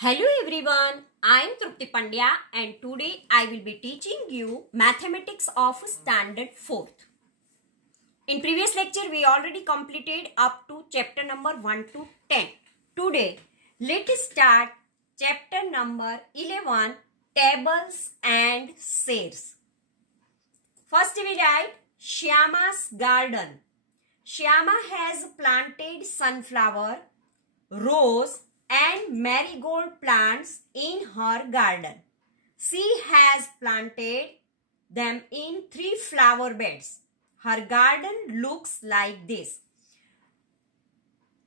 Hello everyone, I am Trupti Pandya and today I will be teaching you mathematics of standard 4th. In previous lecture we already completed up to chapter number 1 to 10. Today let us start chapter number 11, tables and shares. First we write Shyama's garden. Shyama has planted sunflower, rose and marigold plants in her garden. She has planted them in 3 flower beds. Her garden looks like this.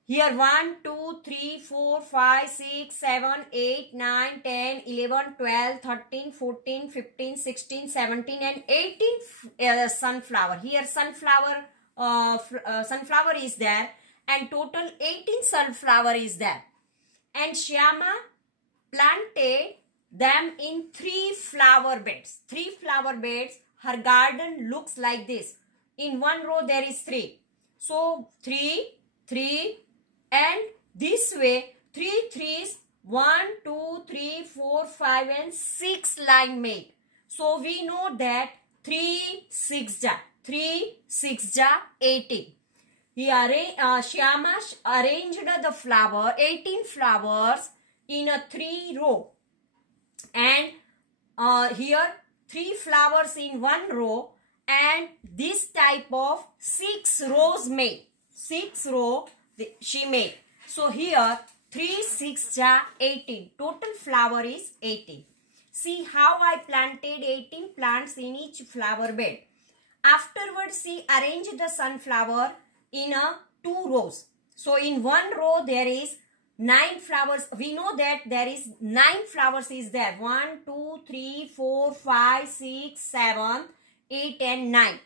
Here 1, 2, 3, 4, 5, 6, 7, 8, 9, 10, 11, 12, 13, 14, 15, 16, 17 and 18 sunflower. Here sunflower is there and total 18 sunflower is there. And Shyama planted them in 3 flower beds. 3 flower beds. Her garden looks like this. In one row there is 3. So 3, 3 and this way 3 threes, 1, 2, 3, 4, 5 and 6 line made. So we know that 3 6 ja 18. Shyama arranged the 18 flowers in a 3 row and here 3 flowers in 1 row and this type of 6 rows made. 6 row she made. So here 3 6 ja 18. Total flower is 18. See how I planted 18 plants in each flower bed. Afterwards she arranged the sunflower in a 2 rows. So in 1 row there is 9 flowers. We know that there is 9 flowers is there. 1, 2, 3, 4, 5, 6, 7, 8 and 9.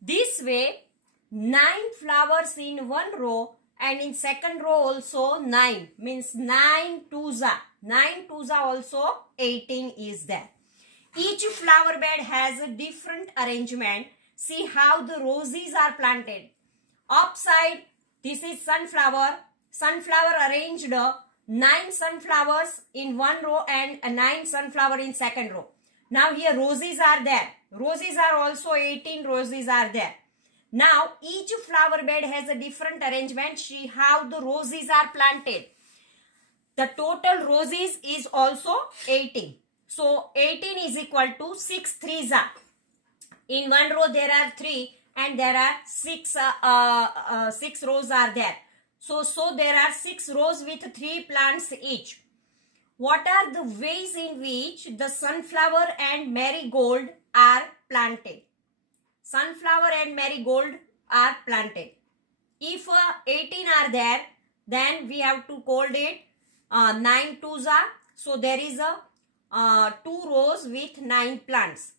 This way 9 flowers in 1 row and in second row also 9. Means 9 twos are also 18 is there. Each flower bed has a different arrangement. See how the roses are planted. Upside, this is sunflower. Sunflower arranged 9 sunflowers in 1 row and 9 sunflower in second row. Now here roses are there. Roses are also 18 roses are there. Now each flower bed has a different arrangement. See how the roses are planted. The total roses is also 18. So 18 is equal to 6 threes are. In 1 row there are 3. And there are 6 rows are there. So there are 6 rows with 3 plants each. What are the ways in which the sunflower and marigold are planted? Sunflower and marigold are planted. If 18 are there, then we have to call it 9 twos are. So there is a 2 rows with 9 plants.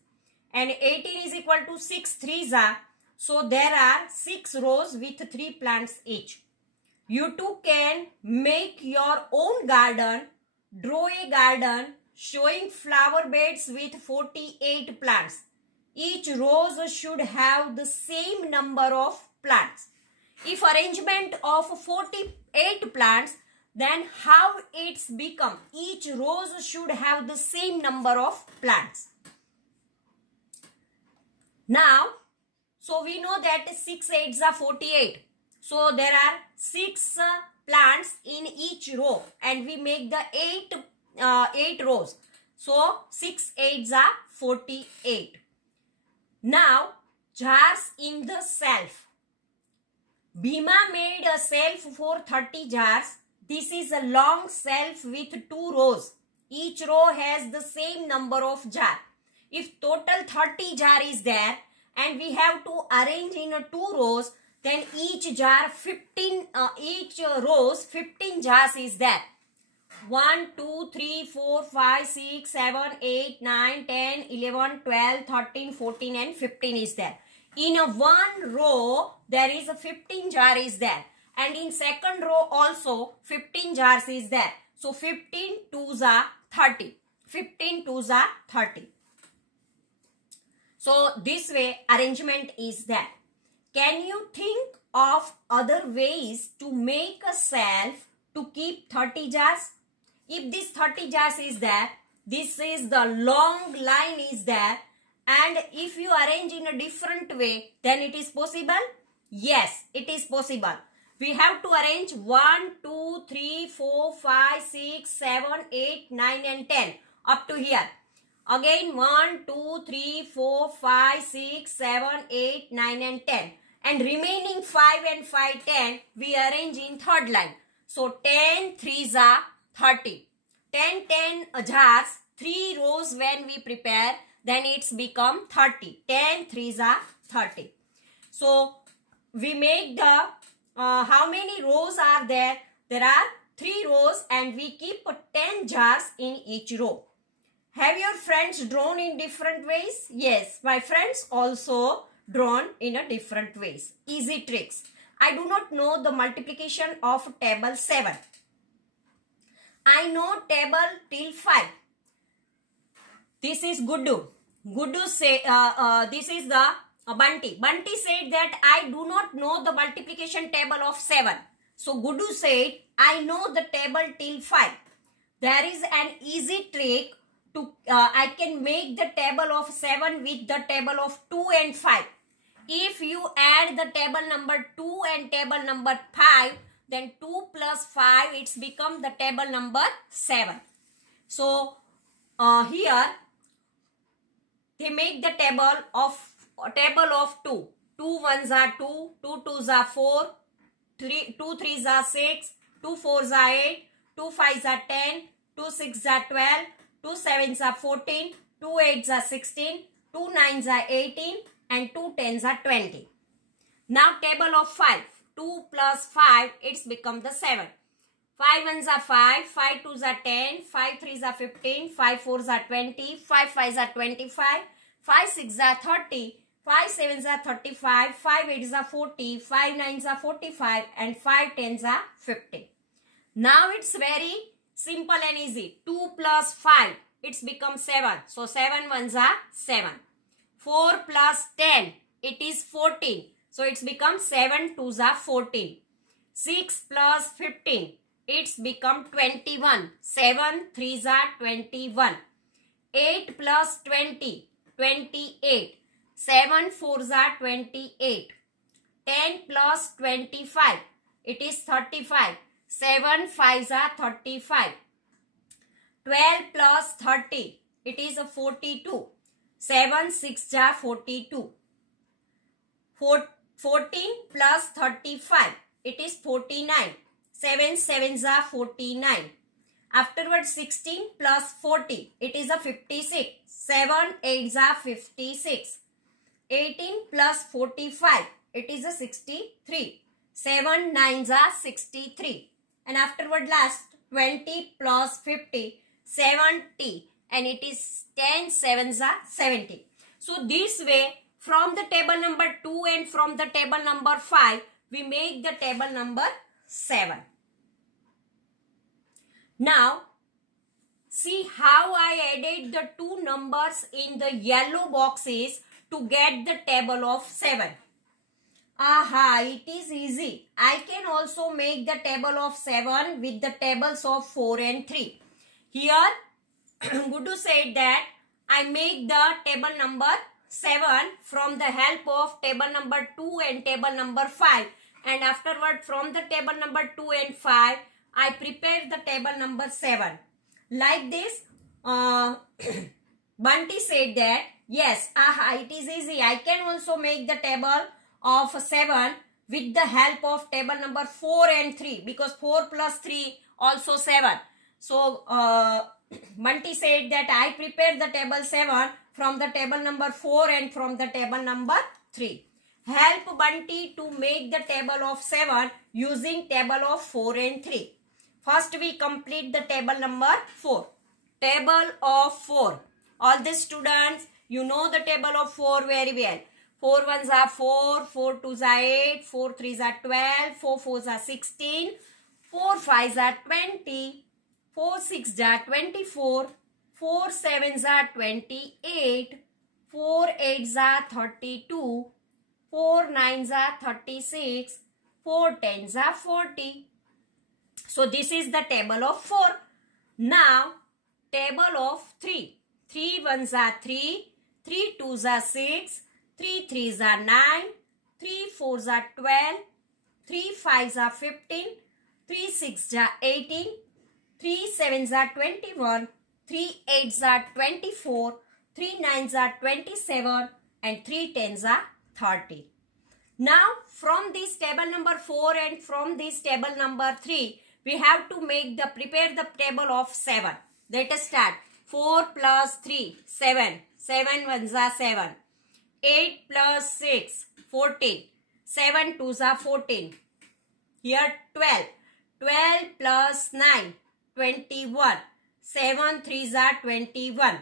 And 18 is equal to 6 threes are. So there are 6 rows with 3 plants each. You too can make your own garden, draw a garden showing flower beds with 48 plants. Each rows should have the same number of plants. If arrangement of 48 plants, then how it's become? Each rows should have the same number of plants. Now, so we know that 6 8s are 48. So there are 6 plants in each row and we make the 8 rows. So 6 8s are 48. Now jars in the shelf. Bhima made a shelf for 30 jars. This is a long shelf with 2 rows. Each row has the same number of jars. If total 30 jar is there, and we have to arrange in 2 rows, then each rows 15 jars is there. 1, 2, 3, 4, 5, 6, 7, 8, 9, 10, 11, 12, 13, 14 and 15 is there. In 1 row there is a 15 jar is there. And in second row also 15 jars is there. So 15 twos are 30. 15 twos are 30. So this way arrangement is there. Can you think of other ways to make a shelf to keep 30 jars? If this 30 jars is there, this is the long line is there, and if you arrange in a different way, then it is possible? Yes, it is possible. We have to arrange 1, 2, 3, 4, 5, 6, 7, 8, 9 and 10 up to here. Again 1, 2, 3, 4, 5, 6, 7, 8, 9 and 10. And remaining 5 and 5, 10 we arrange in third line. So 10 3s are 30. 10 jars, 3 rows when we prepare, then it's become 30. 10 3s are 30. So we make the, how many rows are there? There are 3 rows and we keep 10 jars in each row. Have your friends drawn in different ways? Yes, my friends also drawn in a different ways. Easy tricks. I do not know the multiplication of table 7. I know table till 5. This is Guddu. Guddu say, this is the Bunty. Bunty said that I do not know the multiplication table of 7. So Guddu said, I know the table till 5. There is an easy trick to, I can make the table of 7 with the table of 2 and 5. If you add the table number 2 and table number 5, then 2 plus 5, it's become the table number 7. So here they make the table of 2. 2 ones are 2, 2 twos are 4, 2 threes are 6, 2 fours are 8, 2 fives are 10, 2 sixes are 12, 2 sevens are 14, 2 eights are 16, 2 nines are 18 and 2 tens are 20. Now table of 5. 2 plus 5, it's become the 7. 5 ones are 5, 5 twos are 10, 5 threes are 15, 5 fours are 20, 5 fives are 25, 5 sixes are 30, 5 sevens are 35, 5 eights are 40, 5 nines are 45 and 5 tens are 50. Now it's very simple and easy. 2 plus 5, it's become 7. So 7 ones are 7. 4 plus 10, it is 14. So it's become 7 twos are 14. 6 plus 15, it's become 21. 7 threes are 21. 8 plus 20, 28. 7 fours are 28. 10 plus 25, it is 35. 7 fives are 35. 12 plus 30, it is a 42. 7 6 are 42. 14 plus 35, it is 49. 7 sevens are 49. Afterwards 16 plus 40, it is a 56. 7 eights are 56. 18 plus 45, it is a 63. 7 nines are 63. And afterward last 20 plus 50, 70. And it is 10 sevens are 70. So this way, from the table number 2 and from the table number 5, we make the table number 7. Now, see how I added the 2 numbers in the yellow boxes to get the table of 7. Aha, it is easy. I can also make the table of 7 with the tables of 4 and 3. Here, Guddu said that I make the table number 7 from the help of table number 2 and table number 5. And afterward, from the table number 2 and 5, I prepare the table number 7. Like this, Bunty said that, yes, aha, it is easy. I can also make the table of 7 with the help of table number 4 and 3. Because 4 plus 3 also 7. So, Bunty said that I prepare the table 7 from the table number 4 and from the table number 3. Help Bunty to make the table of 7 using table of 4 and 3. First we complete the table number 4. Table of 4. All the students, you know the table of 4 very well. 4 ones are 4, 4 twos are 8, 4 threes are 12, 4 fours are 16, 4 fives are 20, 4 sixes are 24, 4 sevens are 28, 4 eights are 32, 4 nines are 36, 4 tens are 40. So this is the table of 4. Now, table of 3. 3 ones are 3, 3 twos are 6, 3 threes are 9, 3 fours are 12, 3 fives are 15, 3 sixes are 18, 3 sevens are 21, 3 eights are 24, 3 nines are 27 and 3 tens are 30. Now from this table number 4 and from this table number 3, we have to prepare the table of 7. Let us start. 4 plus 3, 7. 7 ones are 7. 8 plus 6, 14. 7 twos are 14. Here 12. 12 plus 9, 21. 7 threes are 21.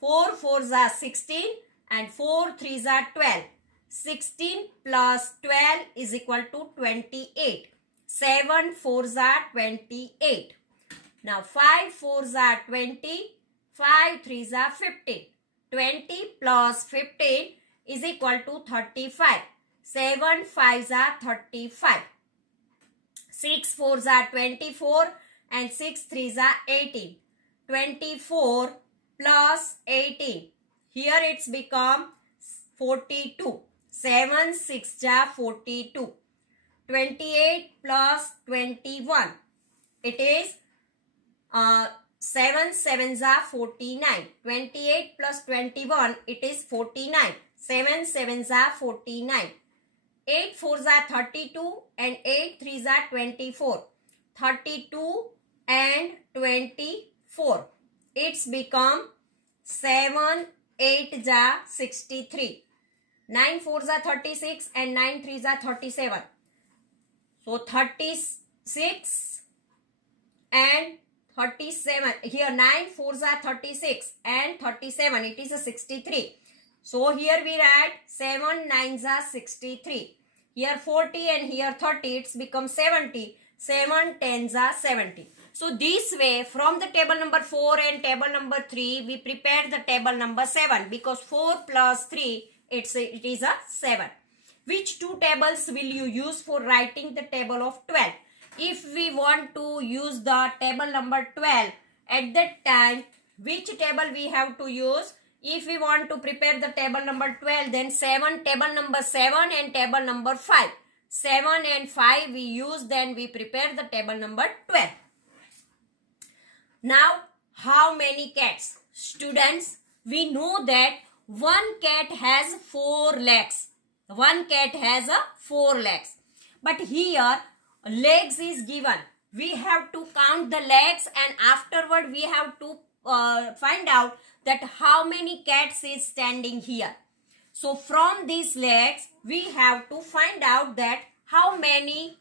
4 fours are 16 and 4 threes are 12. 16 plus 12 is equal to 28. 7 fours are 28. Now 5 fours are 20. 5 threes are 15. 20 plus 15 is equal to 35. 7 fives are 35. 6 fours are 24 and 6 threes are 18. 24 plus 18. Here it's become 42. 7 6 are 42. 28 plus 21. It is 7 sevens are 49. 28 plus 21. It is 49. 7 sevens are 49. 8 fours are 32 and 8 threes are 24. 32 and 24. It's become 7 8 are 63. 9 fours are 36 and 9 threes are 37. So 36 and 37. Here 9 fours are 36 and 37. It is a 63. So here we write 7 nines are 63. Here 40 and here 30. It's become 70. 7 tens are 70. So this way from the table number 4 and table number 3 we prepare the table number 7 because 4 plus 3 it is a 7. Which two tables will you use for writing the table of 12? If we want to use the table number 12 at that time, which table we have to use? If we want to prepare the table number 12, then table number 7 and table number 5. 7 and 5 we use, then we prepare the table number 12. Now, how many cats? Students, we know that one cat has 4 legs. One cat has 4 legs. But here, legs is given. We have to count the legs and afterward we have to find out that how many cats is standing here. So from these legs, we have to find out that how many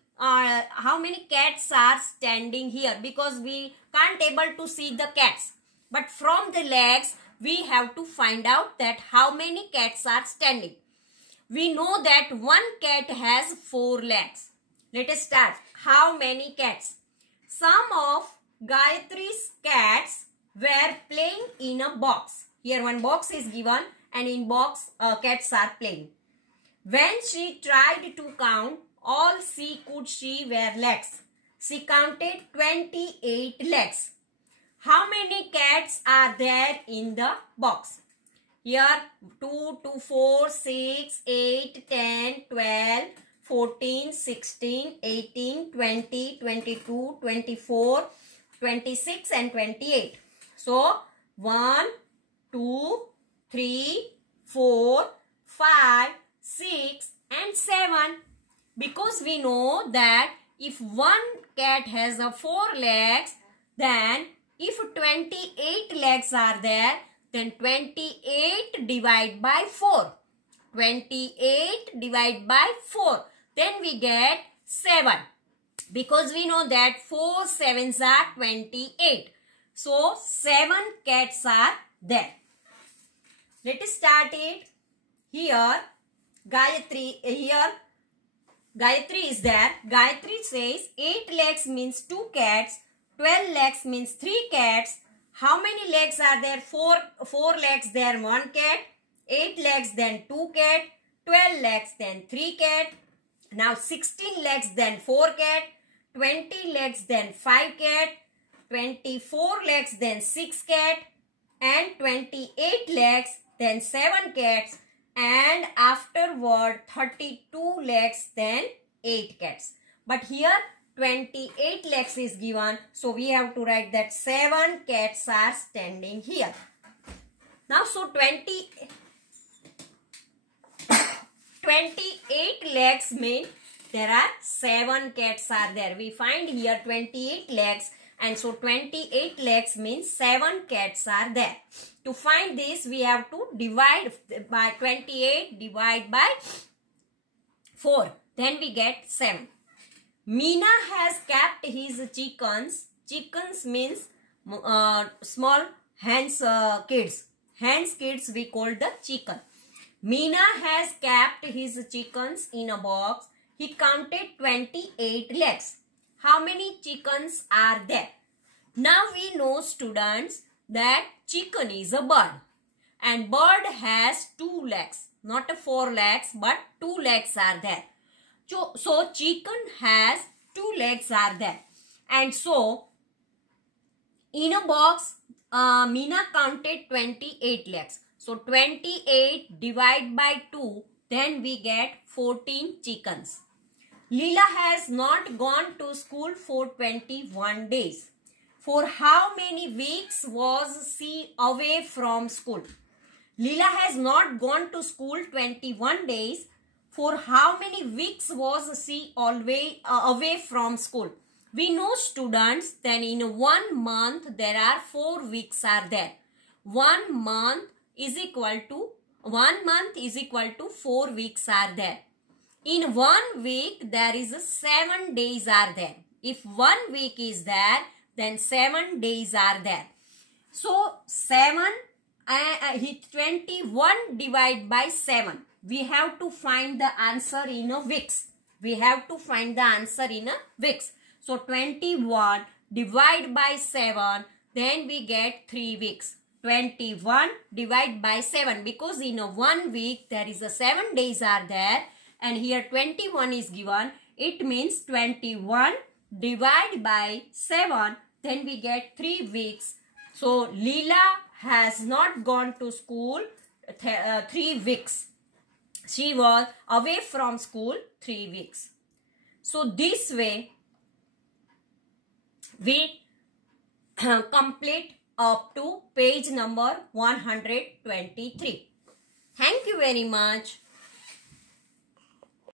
cats are standing here because we can't able to see the cats. But from the legs, we have to find out that how many cats are standing. We know that one cat has 4 legs. Let us start. How many cats? Some of Gayatri's cats were playing in a box. Here one box is given and in box cats are playing. When she tried to count, all she could see were legs. She counted 28 legs. How many cats are there in the box? Here 2, 2, 4, 6, 8, 10, 12, 14, 16, 18, 20, 22, 24, 26 and 28. So 1, 2, 3, 4, 5, 6 and 7. Because we know that if one cat has 4 legs, then if 28 legs are there, then 28 divided by 4. 28 divided by 4. Then we get 7. Because we know that 4 sevens are 28. So 7 cats are there. Let us start it. Here Gayatri is there. Gayatri says 8 legs means 2 cats. 12 legs means 3 cats. How many legs are there? 4 legs there 1 cat. 8 legs then 2 cat. 12 legs then 3 cat. Now 16 legs then 4 cat. 20 legs then 5 cat. 24 legs, then 6 cats, and 28 legs, then 7 cats, and afterward 32 legs, then 8 cats. But here 28 legs is given, so we have to write that 7 cats are standing here. Now, so 28 legs mean there are 7 cats are there. We find here 28 legs, and so 28 legs means 7 cats are there. To find this, we have to divide by 28, divide by 4. Then we get 7. Meena has kept his chickens. Chickens means small hens kids. Hens kids we call the chicken. Meena has kept his chickens in a box. He counted 28 legs. How many chickens are there? Now we know, students, that chicken is a bird. And bird has 2 legs. Not 4 legs, but 2 legs are there. So chicken has 2 legs are there. And so in a box, Meena counted 28 legs. So 28 divided by 2, then we get 14 chickens. Leela has not gone to school for 21 days. For how many weeks was she away from school? Leela has not gone to school 21 days. For how many weeks was she away from school? We know, students, then in 1 month there are 4 weeks are there. 1 month is equal to 4 weeks are there. In 1 week there is 7 days are there. If 1 week is there, then 7 days are there. So 21 divided by 7. We have to find the answer in a weeks. We have to find the answer in a weeks. So 21 divided by 7, then we get 3 weeks. 21 divided by 7, because in a 1 week there is a 7 days are there, and here 21 is given. It means 21 divided by 7, then we get 3 weeks. So Leela has not gone to school 3 weeks. She was away from school 3 weeks. So this way we complete up to page number 123. Thank you very much.